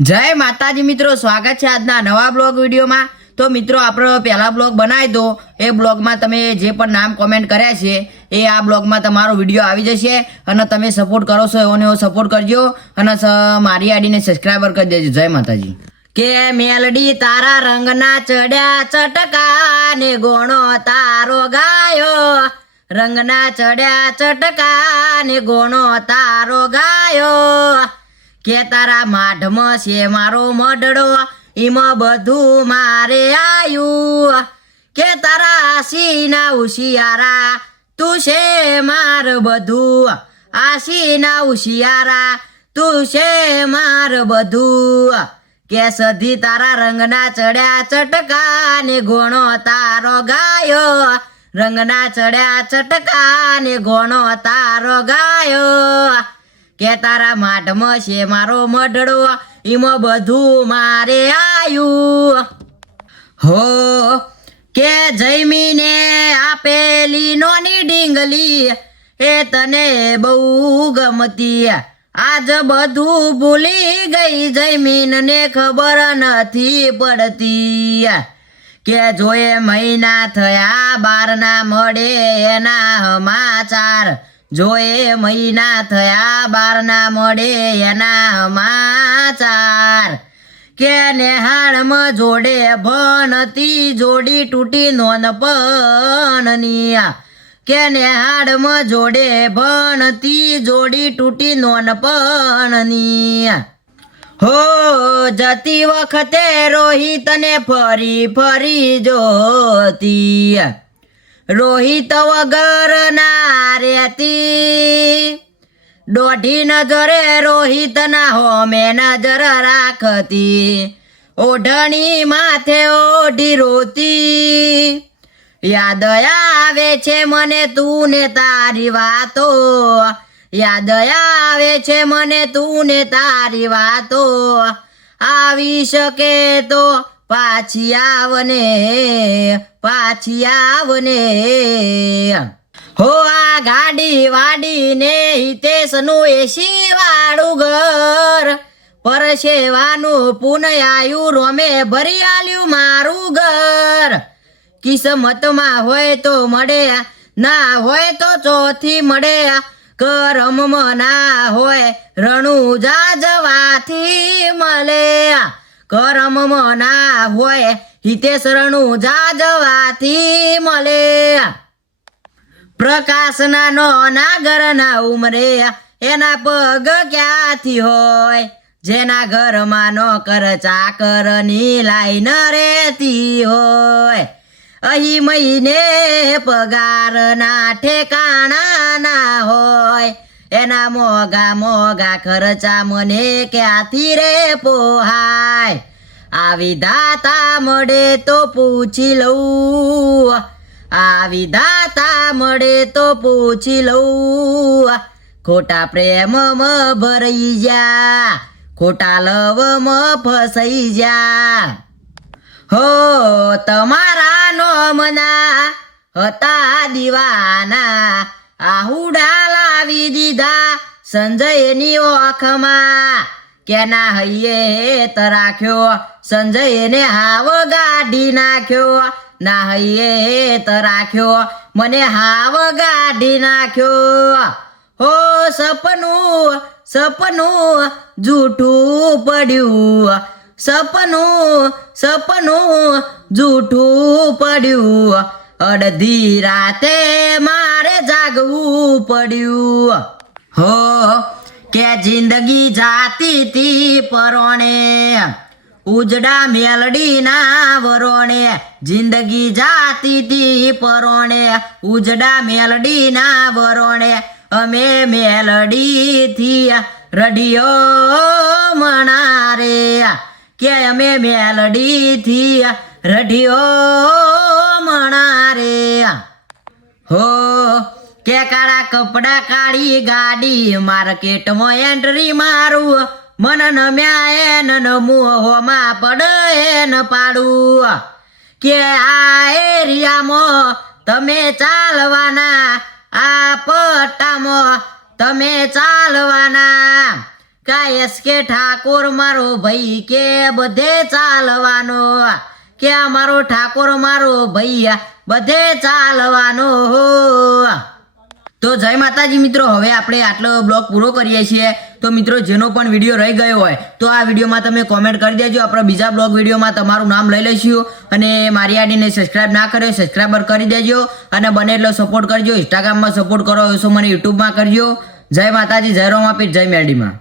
जय माताजी मित्रों, स्वागत है आज नवा ब्लॉग वीडियो में। तो मित्रों आप पहला ब्लॉग बनावी दो ए ब्लॉग में तमे जे पण नाम कमेंट कर्या छे ए आ ब्लॉग में तमारो विडियो आवी जशे अने तमे सपोर्ट करो छो एवोने सपोर्ट करजो अने मारी आईडी ने सब्सक्राइबर कर देजो। जय माताजी। के मेलडी तारा रंगना चढ़्या चटका ने गोणो तारो गायो, रंगना चढ़्या चटका ने गोणो तारो गायो। के तारा माढम छे मारो मडड़ो ईमां बधु मारे आयु। के तारा आशीना उशियारा तू छे मार बधु, आशीना उशियारा तू छे मार बधु। के सधी तारा रंगना चढ़्या चटका ने गोणो तारो गायो, रंगना चढ़्या चटका ने गोणो तारो गायो। के तारा माढम छे मारो मडड़ो ईमां बधु मारे आयु। हो के जमीने आपेली नोनी डींगली ए तने बहु गमती, आज बधु भूली गई जमीन ने खबर नथी पड़ती। के जोए महीना थया बार ना मळे एना समाचार, जोए महीना थया बार ना मळे एना समाचार। के नेहाळम जोडे भणती जोडी तूटी नोनपणनी, के नेहाळम जोडे भणती जोडी तूटी नोनपणनी। हो जती वखते रोहित ने फरी फरी जोती, रोहित वगर ना रेती। दोढ़ी नजरे रोहित ना होमे नजर राखती, ओढ़णी माथे ओढ़ी रोती। याद आवे छे मने तू ने तारी वातो, याद आवे छे मने तू ने तारी वातो। आवी शके तो पाछी आवने, पाछी आवने। हो आ गाड़ी वाड़ी ने हितेशनु एसी वाळु घर, परसेवानु पुनयायु रोमे भरी आल्यु मारू घर। किस्मत में होय तो मळे ना होय तो चौथी मळे, करम ना होय रणुजा जवाथी मळे। करम ना होय हितेश रणुजा जवाथी मळे। प्रकाश ना नो नागर ना उमरे एना पग क्याथी होय, जेना घर में नोकर चाकर नी लाइन रेती होय। अही महीने पगार ना ठेकाणा ना होय, एना मोगा मोगा खर्चा मने क्याथी रे पोहाय। आवी दाता मळे तो पूछी लऊ, आवी दाता मळे तो पूछी लऊ। खोटा प्रेम म भरई जा, खोटा लव म फसई जा। हो तमारा नोमना हता दीवाना, आहुडा लावी दीधा संजयनी ओखमा। केना हइये त राख्यो संजयने हाव गाडी नाख्यो, ना हइये त राख्यो मने हाव गाडी नाख्यो। हो सपनु सपनु जूठू पड्यू, सपनु सपनु जूठू पड्यू। अडधी राते मारे जागवू पड्यू। हो के जिंदगी जाती ती परोणे, उजड़ा मेलडी ना वरोणे। जिंदगी जाती ती परोणे, उजड़ा मेलडी ना वरोणे। अमे मेलडी थी रडियो मनारे, के अमे मेलडी थी रडियो मनारे। हो के काळा कपड़ा काळी गाडी मार्केट में एंट्री मारू, मन नम्या एन मोह मा पड़े न पाड़ू। के आ एरिया मो तमे चालवाना, आ पट्टा मो तमे चालवाना। કાયસ કે ઠાકોર મારો ભાઈ કે બધે ચાલવાનો કે મારો ઠાકોર મારો ભાઈ બધે ચાલવાનો. તો જય માતાજી મિત્રો, હવે આપણે આટલો બ્લોગ પૂરો કરીએ છીએ. તો મિત્રો જેનો પણ વિડીયો રહી ગયો હોય તો આ વિડીયોમાં તમે કોમેન્ટ કરી દેજો. આપણે બીજા બ્લોગ વિડીયોમાં તમારું નામ લઈ લઈશું. અને મારી આઈડીને સબસ્ક્રાઇબ ના કર્યો સબસ્ક્રાઇબર કરી દેજો અને બને એટલો સપોર્ટ કરજો. ઇન્સ્ટાગ્રામમાં સપોર્ટ કરો છો મને યુટ્યુબમાં કરજો. જય માતાજી, જય રોમાપીર, જય મેરડીમાં.